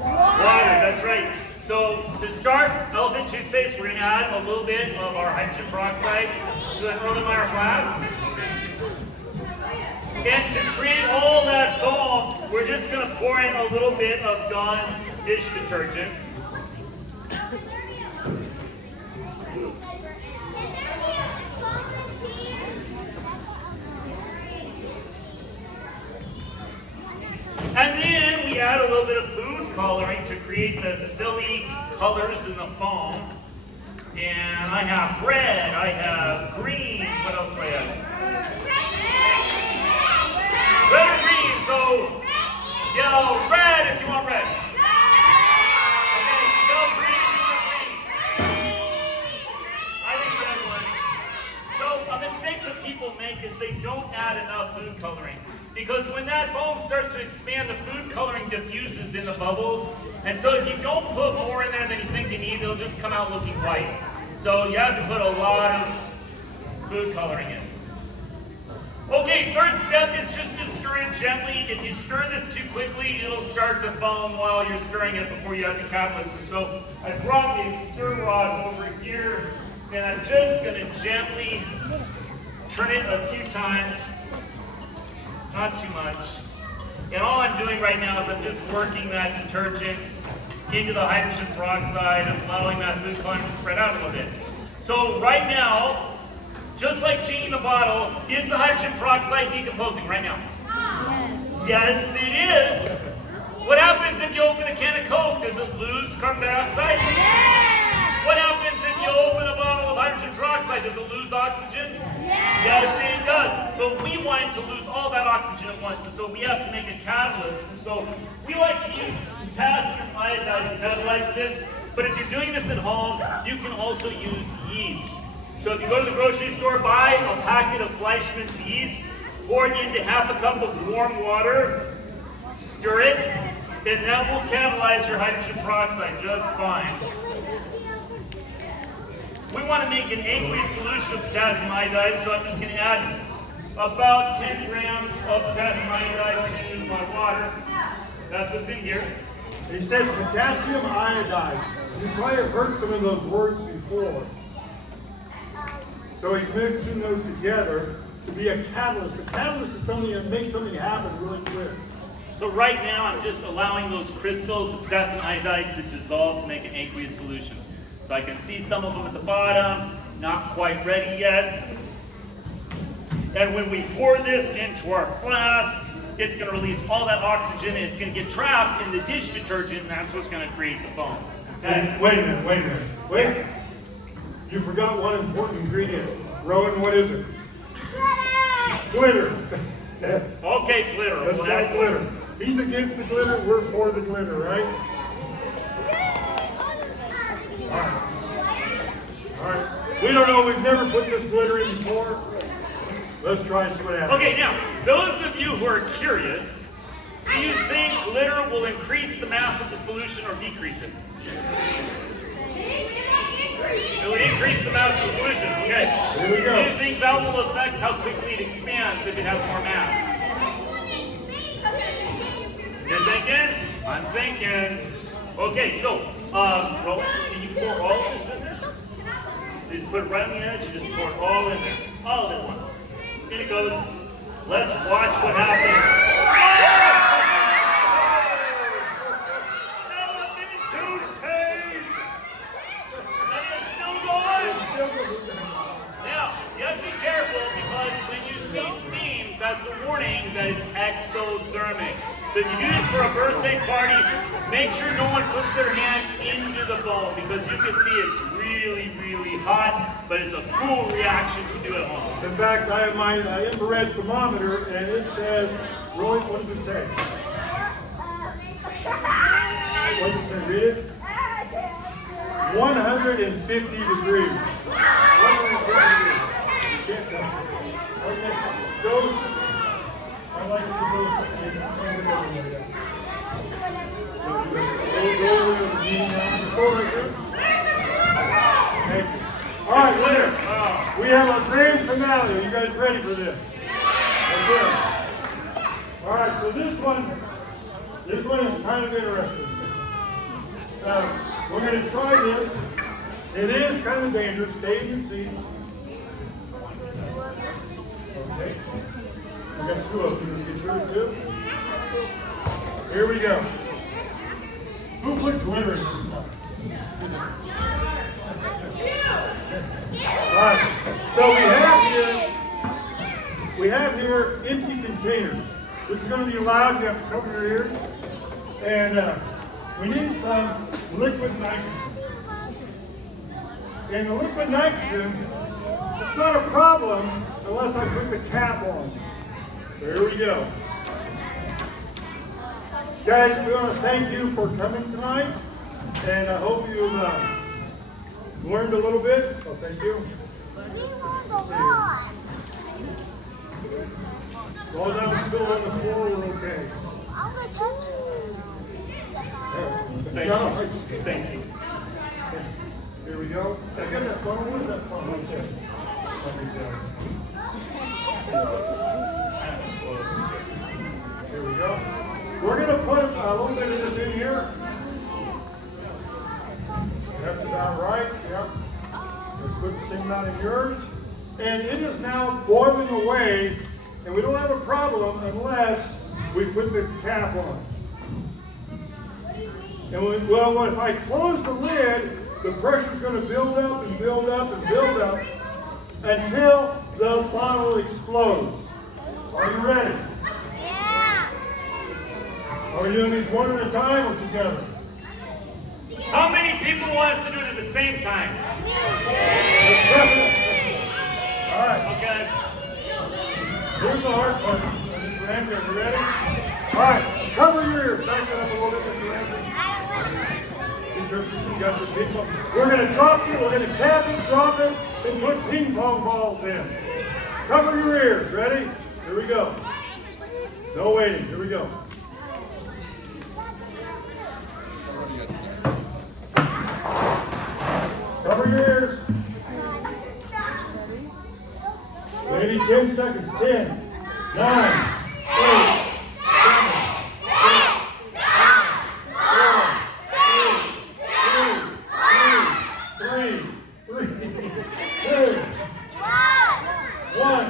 Water, that's right. So to start elephant toothpaste, we're going to add a little bit of our hydrogen peroxide to an Erlenmeyer flask. And to create all that foam, we're just going to pour in a little bit of Dawn dish detergent. And then we add a little bit of food coloring to create the silly colors in the foam. And I have red, I have green, what else do I have? Red or green, so yellow, red if you want red. Okay, yellow, green if you want green. I think red one. So a mistake that people make is they don't add enough food coloring. Because when that foam starts to expand, the food coloring diffuses in the bubbles. And so if you don't put more in there than you think you need, it'll just come out looking white. So you have to put a lot of food coloring in. Okay, third step is just to stir it gently. If you stir this too quickly, it'll start to foam while you're stirring it before you have the catalyst. And so I brought a stir rod over here, and I'm just going to gently turn it a few times. Not too much. And all I'm doing right now is I'm just working that detergent into the hydrogen peroxide and allowing that food coloring to spread out a little bit. So right now, just like Genie in the bottle, is the hydrogen peroxide decomposing right now? Yes, it is. What happens if you open a can of Coke? Does it lose carbon dioxide? What happens if you open a bottle of hydrogen peroxide? Does it lose oxygen? Yes, it does. But we want it to lose all that oxygen at once, and so we have to make a catalyst. And so we like to use potassium iodide to catalyze this. But if you're doing this at home, you can also use yeast. So if you go to the grocery store, buy a packet of Fleischmann's yeast, pour it into half a cup of warm water, stir it, and that will catalyze your hydrogen peroxide just fine. We want to make an aqueous solution of potassium iodide, so I'm just going to add about 10 grams of potassium iodide to my water. That's what's in here. He said potassium iodide. You probably have heard some of those words before. So he's mixing those together to be a catalyst. A catalyst is something that makes something happen really quick. So right now I'm just allowing those crystals of potassium iodide to dissolve to make an aqueous solution. So I can see some of them at the bottom, not quite ready yet. And when we pour this into our flask, it's going to release all that oxygen and it's going to get trapped in the dish detergent, and that's what's going to create the foam. Okay. Wait a minute. Wait. You forgot one important ingredient. Rowan, what is it? Glitter. Okay, glitter. Let's try glitter. He's against the glitter, we're for the glitter, right? All right. We don't know, we've never put this glitter in before. Let's try and see what happens. Okay, now, those of you who are curious, do you think glitter will increase the mass of the solution or decrease it? It will increase the mass of the solution. Okay. Here we go. Do you think that will affect how quickly it expands if it has more mass? You're thinking? I'm thinking. Okay, so, Roland, can you pour all of this in there? Just put it right on the edge and just pour it all in there. All at once. In it goes. Let's watch what happens. Elephant toothpaste! And it's still going. Now, you have to be careful because when you see steam, that's a warning that it's exothermic. So if you do this for a birthday party, make sure no one puts their hand into the bowl because you can see it's really, really hot, but it's a cool reaction to do at home. In fact, I have my infrared thermometer, and it says, Roy, what does it say? What does it say? Read it. 150 degrees. 150 degrees. You can't touch it. Okay. Goes. I like it to go. Thank you. All right, winner. We have a grand finale. Are you guys ready for this? Okay. All right, so this one is kind of interesting. We're going to try this. It is kind of dangerous. Stay in your seat. Okay. We got two of them. You get yours too? Here we go. Who put glitter in this stuff? All right. So we have here empty containers. This is going to be loud. You have to cover your ears. And we need some liquid nitrogen. And the liquid nitrogen, it's not a problem unless I put the cap on. There we go. Guys, we want to thank you for coming tonight. And I hope you've learned a little bit. Oh, thank you. As long as I don't spill on the floor, we're okay. I'm going to touch you. Thank you. Here we go. I got that phone. What is that phone right there? Here we go. We're going to put a little bit of this in here. That's about right. Yep. Let's put the same amount in yours. And it is now boiling away, and we don't have a problem unless we put the cap on. And well, if I close the lid, the pressure's going to build up and build up and build up until the bottle explodes. Are you ready? Yeah. Are we doing these one at a time or together? How many people want us to do it at the same time? Let's prep it. All right. Okay. Here's the hard part. Mr. Ramsey, are you ready? All right. Cover your ears. Back that up a little bit, Mr. Ramsey. You got your ping pong. We're going to drop it. We're going to cap it, drop it, and put ping pong balls in. Cover your ears. Ready? Here we go. No waiting. Here we go. Cover your ears. Maybe 10 seconds. 10, 9, 8, 7, 6, 5, 4, 3, 2, 1.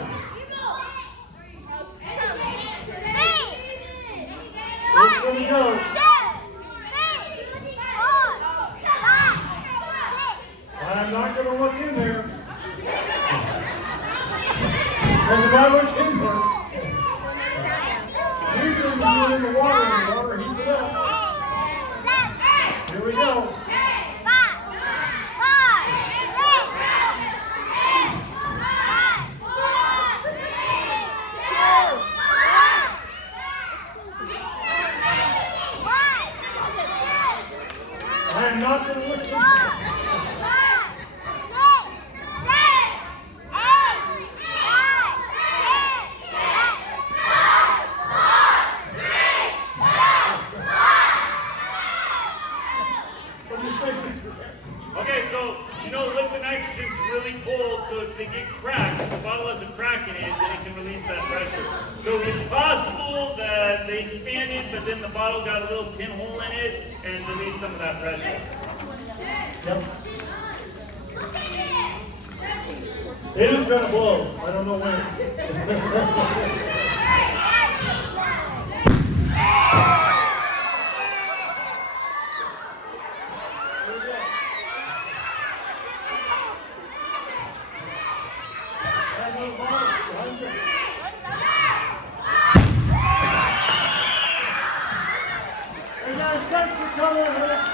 Where's it gonna go? I'm not going to look in there. Because if I look in there, usually when you're in the water heats it up. Here we go. I am not going to look in there. Okay, so you know liquid nitrogen's really cold, so if they get cracked, if the bottle has a crack in it, then it can release that pressure. So it's possible that they expanded, but then the bottle got a little pinhole in it and released some of that pressure. Yep. It is gonna blow. I don't know when. Hey guys, thanks for coming.